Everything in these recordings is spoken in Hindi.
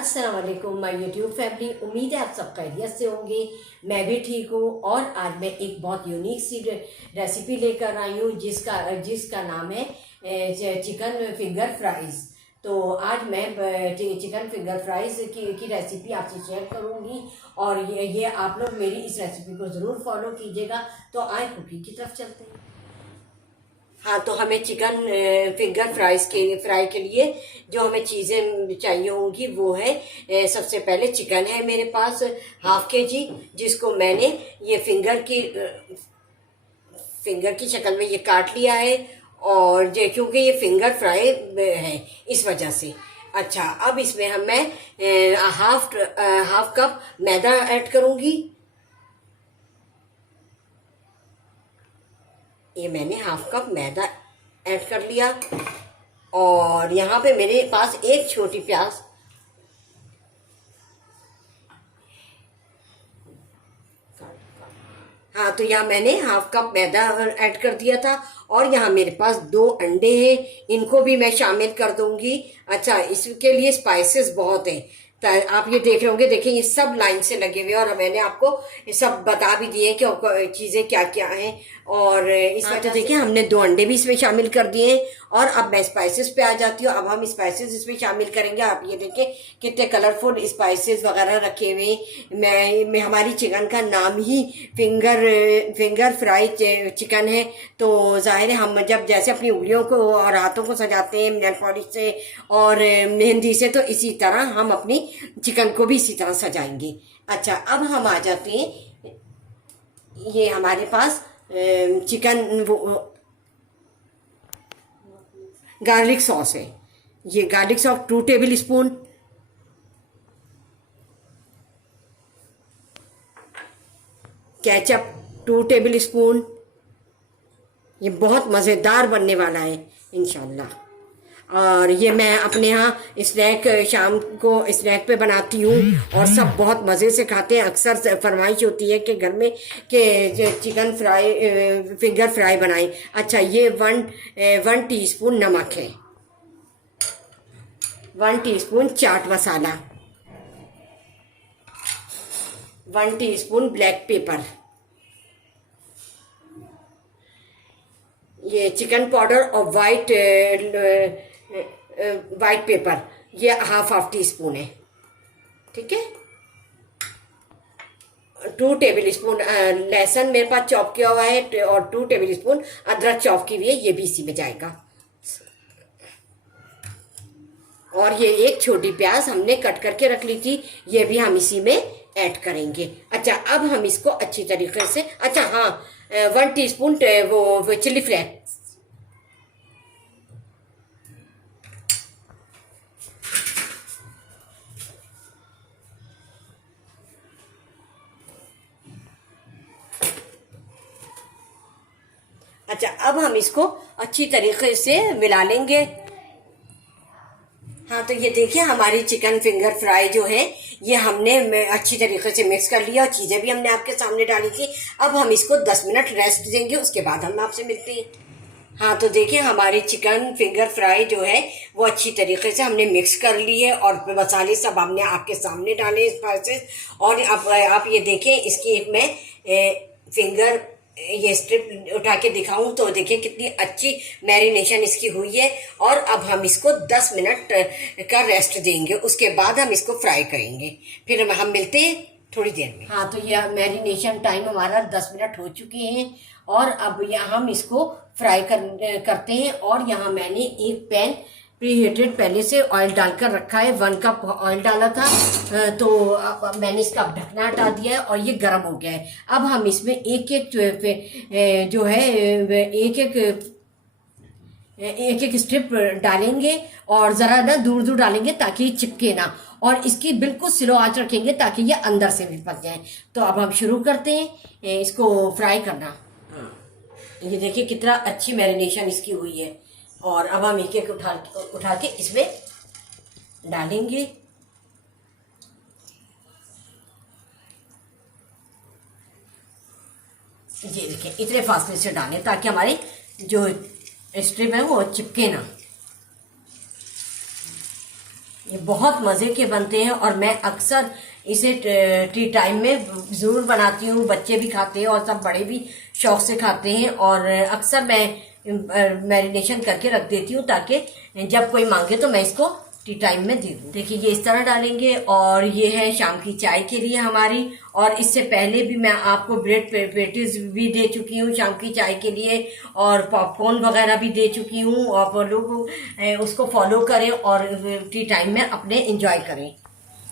अस्सलाम वालेकुम माय यूट्यूब फैमिली। उम्मीद है आप सब खैरियत से होंगे। मैं भी ठीक हूँ और आज मैं एक बहुत यूनिक सी रेसिपी लेकर आई हूँ जिसका नाम है चिकन फिंगर फ्राइज़। तो आज मैं चिकन फिंगर फ्राइज़ की रेसिपी आपसे शेयर करूँगी और ये आप लोग मेरी इस रेसिपी को ज़रूर फॉलो कीजिएगा। तो आए कुकिंग की तरफ चलते हैं। हाँ, तो हमें चिकन फिंगर फ्राई के लिए जो हमें चीज़ें चाहिए होंगी वो है सबसे पहले चिकन है मेरे पास हाफ के जी, जिसको मैंने ये फिंगर की शक्ल में ये काट लिया है और क्योंकि ये फिंगर फ्राई है इस वजह से। अच्छा, अब इसमें मैं हाफ कप मैदा ऐड करूँगी। ये मैंने हाफ कप मैदा ऐड कर लिया और यहाँ पे मेरे पास एक छोटी प्याज, हाँ तो यहाँ मैंने हाफ कप मैदा ऐड कर दिया था और यहाँ मेरे पास 2 अंडे हैं, इनको भी मैं शामिल कर दूंगी। अच्छा, इसके लिए स्पाइसेस बहुत हैं, आप ये देख रहे होंगे। देखिए ये सब लाइन से लगे हुए हैं और मैंने आपको ये सब बता भी दिए कि चीज़ें क्या क्या हैं। और इस वजह देखिए हमने 2 अंडे भी इसमें शामिल कर दिए हैं। और अब मैं स्पाइसेस पे आ जाती हूँ। अब हम स्पाइसेस इसमें शामिल करेंगे। आप ये देखिए कितने कलरफुल स्पाइसेस वगैरह रखे हुए हैं। मैं हमारी चिकन का नाम ही फिंगर फ्राई चिकन है, तो जाहिर है हम जब जैसे अपनी उंगलियों को और हाथों को सजाते हैं नेल पॉलिश से और मेहंदी से, तो इसी तरह हम अपनी चिकन को भी इसी तरह सजाएंगे। अच्छा, अब हम आ जाते हैं, ये हमारे पास चिकन गार्लिक सॉस है। ये garlic sauce 2 table spoon, ketchup 2 table spoon. ये बहुत मज़ेदार बनने वाला है इंशाल्लाह। और ये मैं अपने यहाँ शाम को स्नैक पे बनाती हूँ और सब बहुत मज़े से खाते हैं। अक्सर फरमाइश होती है कि घर में कि चिकन फिंगर फ्राई बनाएं। अच्छा, ये 1 टीस्पून नमक है, 1 teaspoon chaat masala, 1 teaspoon black pepper, ये चिकन पाउडर और वाइट पेपर, ये हाफ टी स्पून है। ठीक है, 2 टेबल स्पून लहसुन मेरे पास चॉप किया हुआ है और 2 टेबल स्पून अदरक चॉप की हुई है, ये भी इसी में जाएगा। और ये एक छोटी प्याज हमने कट करके रख ली थी, ये भी हम इसी में ऐड करेंगे। अच्छा, अब हम इसको अच्छी तरीके से, अच्छा हाँ, 1 टीस्पून वो चिली फ्लेक्स, अच्छा अब हम इसको अच्छी तरीके से मिला लेंगे। हाँ, तो ये देखिए हमारी चिकन फिंगर फ्राई जो है ये हमने अच्छी तरीके से मिक्स कर लिया और चीज़ें भी हमने आपके सामने डाली थी। अब हम इसको 10 मिनट रेस्ट देंगे, उसके बाद हम आपसे मिलते हैं। हाँ, तो देखिए हमारी चिकन फिंगर फ्राई जो है वो अच्छी तरीके से हमने मिक्स कर ली है और मसाले सब हमने आपके सामने डाले स्पाइसेस। और अब आप ये देखें, इसकी एक मैं फिंगर ये स्ट्रिप उठा के दिखाऊं तो देखिए कितनी अच्छी मैरिनेशन इसकी हुई है। और अब हम इसको 10 मिनट का रेस्ट देंगे, उसके बाद हम इसको फ्राई करेंगे। फिर हम मिलते हैं थोड़ी देर में। हाँ, तो यह मैरिनेशन टाइम हमारा 10 मिनट हो चुके हैं और अब यहाँ हम इसको फ्राई करते हैं। और यहाँ मैंने एक पैन प्री हीटेड पहले से ऑयल डालकर रखा है, 1 कप ऑयल डाला था, तो अब मैंने इसका ढकना हटा दिया है और ये गर्म हो गया है। अब हम इसमें एक एक स्ट्रिप डालेंगे और ज़रा ना दूर दूर डालेंगे ताकि ये चिपके ना, और इसकी बिल्कुल स्लो आंच रखेंगे ताकि ये अंदर से भी पक जाए। तो अब हम शुरू करते हैं इसको फ्राई करना। ये देखिए कितना अच्छी मैरिनेशन इसकी हुई है और अब हम एक एक उठा के इसमें डालेंगे। ये देखिए इतने फासले से डालें ताकि हमारी जो स्ट्रिप है वो चिपके ना। ये बहुत मज़े के बनते हैं और मैं अक्सर इसे टी टाइम में ज़रूर बनाती हूँ। बच्चे भी खाते हैं और सब बड़े भी शौक से खाते हैं। और अक्सर मैं मैरिनेशन करके रख देती हूँ ताकि जब कोई मांगे तो मैं इसको टी टाइम में दे दूँ। देखिए ये इस तरह डालेंगे। और ये है शाम की चाय के लिए हमारी। और इससे पहले भी मैं आपको ब्रेड पेटीज भी दे चुकी हूँ शाम की चाय के लिए, और पॉपकॉर्न वगैरह भी दे चुकी हूँ। और लोग उसको फॉलो करें और टी टाइम में अपने एंजॉय करें।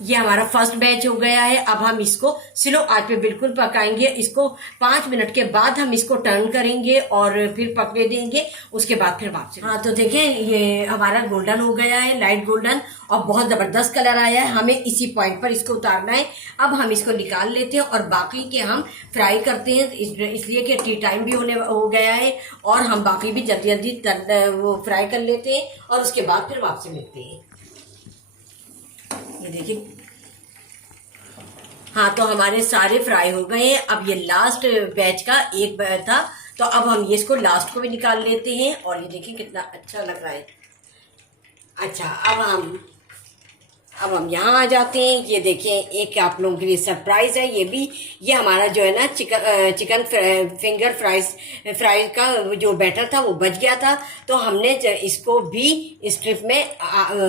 ये हमारा फर्स्ट बैच हो गया है। अब हम इसको स्लो आंच पे बिल्कुल पकाएंगे। इसको 5 मिनट के बाद हम इसको टर्न करेंगे और फिर पकने देंगे। उसके बाद फिर वापस। हाँ तो देखें ये हमारा गोल्डन हो गया है, लाइट गोल्डन, और बहुत जबरदस्त कलर आया है। हमें इसी पॉइंट पर इसको उतारना है। अब हम इसको निकाल लेते हैं और बाकी के हम फ्राई करते हैं, इसलिए कि टी टाइम भी हो गया है और हम बाकी भी जल्दी जल्दी वो फ्राई कर लेते हैं और उसके बाद फिर वापस मिलते हैं। ये देखिए, हाँ तो हमारे सारे फ्राई हो गए हैं। अब ये लास्ट बैच का एक बैच था, तो अब हम ये इसको लास्ट को भी निकाल लेते हैं। और ये देखिए कितना अच्छा लग रहा है। अच्छा अब हम यहाँ आ जाते हैं। ये देखें एक आप लोगों के लिए सरप्राइज है। ये हमारा जो है ना चिकन फिंगर फ्राई का जो बैटर था वो बच गया था, तो हमने इसको भी स्ट्रिप में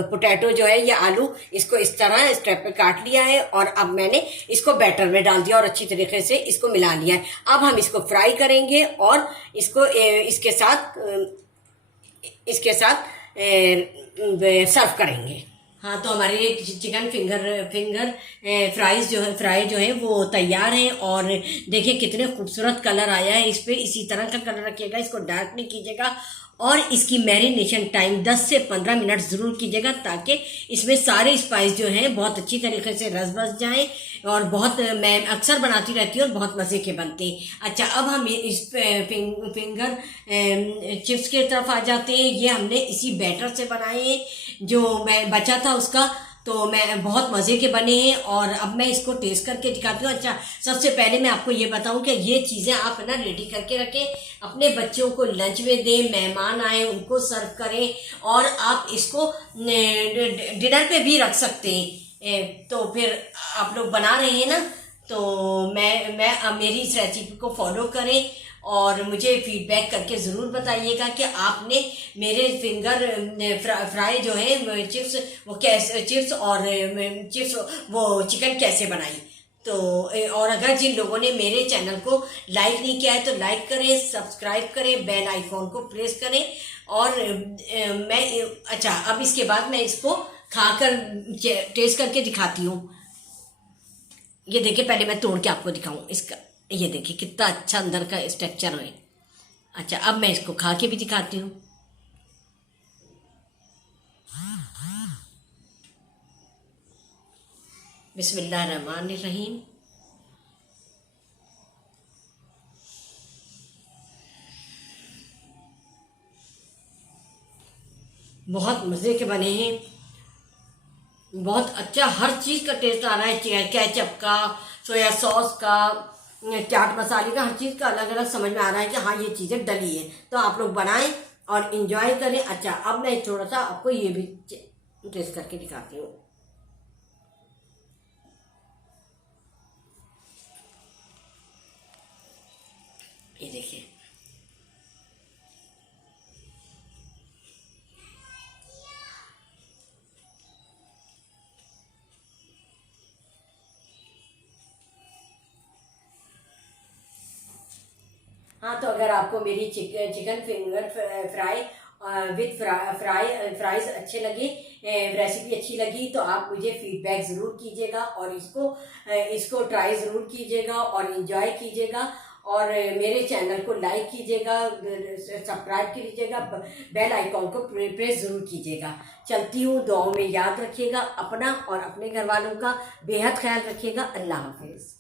पोटैटो जो है ये आलू, इसको इस तरह स्ट्रिप पे काट लिया है और अब मैंने इसको बैटर में डाल दिया और अच्छी तरीके से इसको मिला लिया है। अब हम इसको फ्राई करेंगे और इसको इसके साथ सर्व करेंगे। हाँ तो हमारे चिकन फिंगर फ्राई जो है वो तैयार है। और देखिए कितने खूबसूरत कलर आया है इस पे। इसी तरह का कलर रखिएगा, इसको डार्क नहीं कीजिएगा। और इसकी मैरिनेशन टाइम 10 से 15 मिनट ज़रूर कीजिएगा ताकि इसमें सारे स्पाइस जो हैं बहुत अच्छी तरीके से रस बस जाएं। और बहुत मैं अक्सर बनाती रहती हूँ और बहुत मज़े के बनते हैं। अच्छा अब हम इस फिंगर चिप्स की तरफ आ जाते हैं। ये हमने इसी बैटर से बनाए हैं जो मैं बचा था उसका, तो मैं बहुत मज़े के बने हैं। और अब मैं इसको टेस्ट करके दिखाती हूँ। अच्छा सबसे पहले मैं आपको ये बताऊँ कि ये चीज़ें आप ना रेडी करके रखें, अपने बच्चों को लंच में दें, मेहमान आए उनको सर्व करें, और आप इसको डिनर पे भी रख सकते हैं। तो फिर आप लोग बना रहे हैं ना, तो मैं मेरी इस रेसिपी को फॉलो करें और मुझे फीडबैक करके ज़रूर बताइएगा कि आपने मेरे फिंगर फ्राई जो है चिप्स वो चिकन कैसे बनाई। तो और अगर जिन लोगों ने मेरे चैनल को लाइक नहीं किया है तो लाइक करें, सब्सक्राइब करें, बेल आइकॉन को प्रेस करें। और अच्छा अब इसके बाद मैं इसको खाकर टेस्ट करके दिखाती हूँ। ये देखिए पहले मैं तोड़ के आपको दिखाऊं इसका। ये देखिए कितना अच्छा अंदर का स्ट्रक्चर है। अच्छा अब मैं इसको खा के भी दिखाती हूँ। बिस्मिल्लाहिर्रहमानिर्रहीम। बहुत मज़े के बने हैं, बहुत अच्छा, हर चीज़ का टेस्ट आ रहा है। केचप का, सोया सॉस का, चाट मसाले का, हर चीज़ का अलग अलग समझ में आ रहा है कि हाँ ये चीज़ें डली है। तो आप लोग बनाएं और इंजॉय करें। अच्छा अब मैं थोड़ा सा आपको ये भी टेस्ट करके दिखाती हूँ। ये देखिए हाँ तो अगर आपको मेरी chicken finger fry with fries अच्छे लगे, रेसिपी अच्छी लगी, तो आप मुझे फीडबैक ज़रूर कीजिएगा और इसको ट्राई ज़रूर कीजिएगा और इन्जॉय कीजिएगा। और मेरे चैनल को लाइक कीजिएगा, सब्सक्राइब कीजिएगा, बेल आइकॉन को प्रेस ज़रूर कीजिएगा। चलती हूँ, दुआओं में याद रखिएगा अपना और अपने घर वालों का बेहद ख्याल रखिएगा। अल्लाह हाफिज़।